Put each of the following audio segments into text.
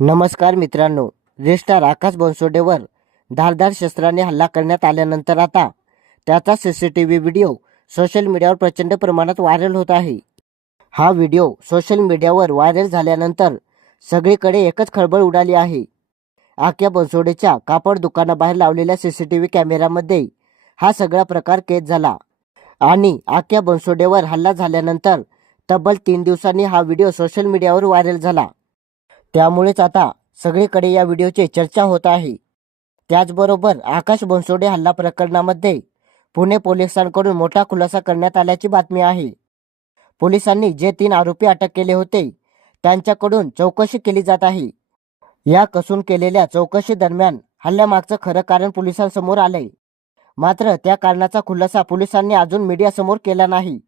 नमस्कार मित्रांनो, रेस्टार आकाश बनसोडेवर धारदार शस्त्राने हल्ला करण्यात आल्यानंतर आता त्याचा सीसीटीव्ही व्हिडिओ सोशल मीडियावर प्रचंड प्रमाणात व्हायरल होत आहे। हा व्हिडिओ सोशल मीडियावर व्हायरल झाल्यानंतर सगळीकडे एकच खळबळ उडाली आहे। आक्या बनसोडेच्या कापड दुकानाबाहेर लावलेल्या सीसीटीव्ही कॅमेऱ्यामध्ये हा सगळा प्रकार कैद झाला आणि आक्या बनसोडेवर हल्ला झाल्यानंतर तब्बल 3 दिवसांनी हा व्हिडिओ सोशल मीडियावर व्हायरल झाला। त्यामुळेच आता सगळीकडे या व्हिडिओची चर्चा होत आहे। त्याचबरोबर आकाश बनसोडे हल्ला प्रकरणामध्ये पुणे पोलिसांकडून मोठा खुलासा करण्यात आल्याची बातमी आहे। पोलिसांनी जे 3 आरोपी अटक केले होते त्यांच्याकडून चौकशी केली जात आहे। या कसून केलेल्या चौकशी दरम्यान हल्ल्यामागचं खरं कारण पोलिसांसमोर आलंय, मात्र त्या कारणाचा खुलासा पोलिसांनी अजून मीडियासमोर केला नाही।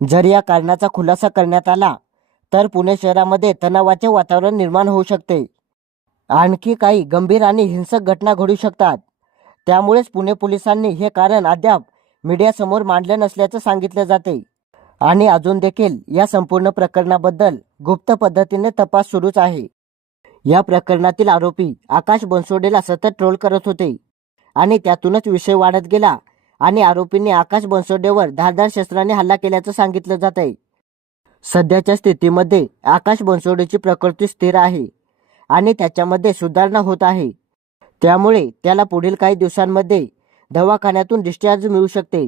जर या कारणाचा खुलासा करण्यात आला तर पुणे शहरामध्ये तणावाचे वातावरण निर्माण होऊ शकते। आणखी काही गंभीर आणि हिंसक घटना घडू शकतात। त्यामुळेच पुणे पोलिसांनी हे कारण अद्याप मीडियासमोर मांडलं नसल्याचं सांगितलं जाते आणि अजून देखील या संपूर्ण प्रकरणाबद्दल गुप्त पद्धतीने तपास सुरूच आहे। या प्रकरणातील आरोपी आकाश बनसोडेला सतत ट्रोल करत होते आणि त्यातूनच विषय वाढत गेला आणि आरोपींनी आकाश बनसोडेवर धारदार शस्त्राने हल्ला केल्याचं सांगितलं जात आहे। सध्याच्या स्थितीमध्ये आकाश बनसोडेची प्रकृती स्थिर आहे आणि त्याच्यामध्ये सुधारणा होत आहे। त्यामुळे त्याला पुढील काही दिवसांमध्ये दवाखान्यातून डिस्चार्ज मिळू शकते।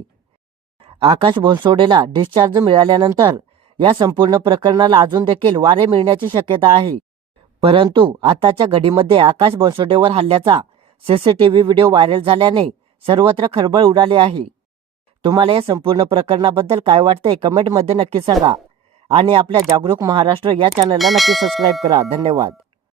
आकाश बनसोडेला डिस्चार्ज मिळाल्यानंतर या संपूर्ण प्रकरणाला अजून देखील वारे मिळण्याची शक्यता आहे। परंतु आताच्या घडीमध्ये आकाश बनसोडेवर हल्ल्याचा सीसीटीव्ही व्हिडिओ व्हायरल झाल्याने सर्वत्र खळबळ उडाली आहे। तुम्हाला या संपूर्ण प्रकरणाबद्दल काय वाटते कमेंटमध्ये नक्की सांगा आणि आपल्या जागरूक महाराष्ट्र या चॅनलला नक्की सबस्क्राईब करा। धन्यवाद।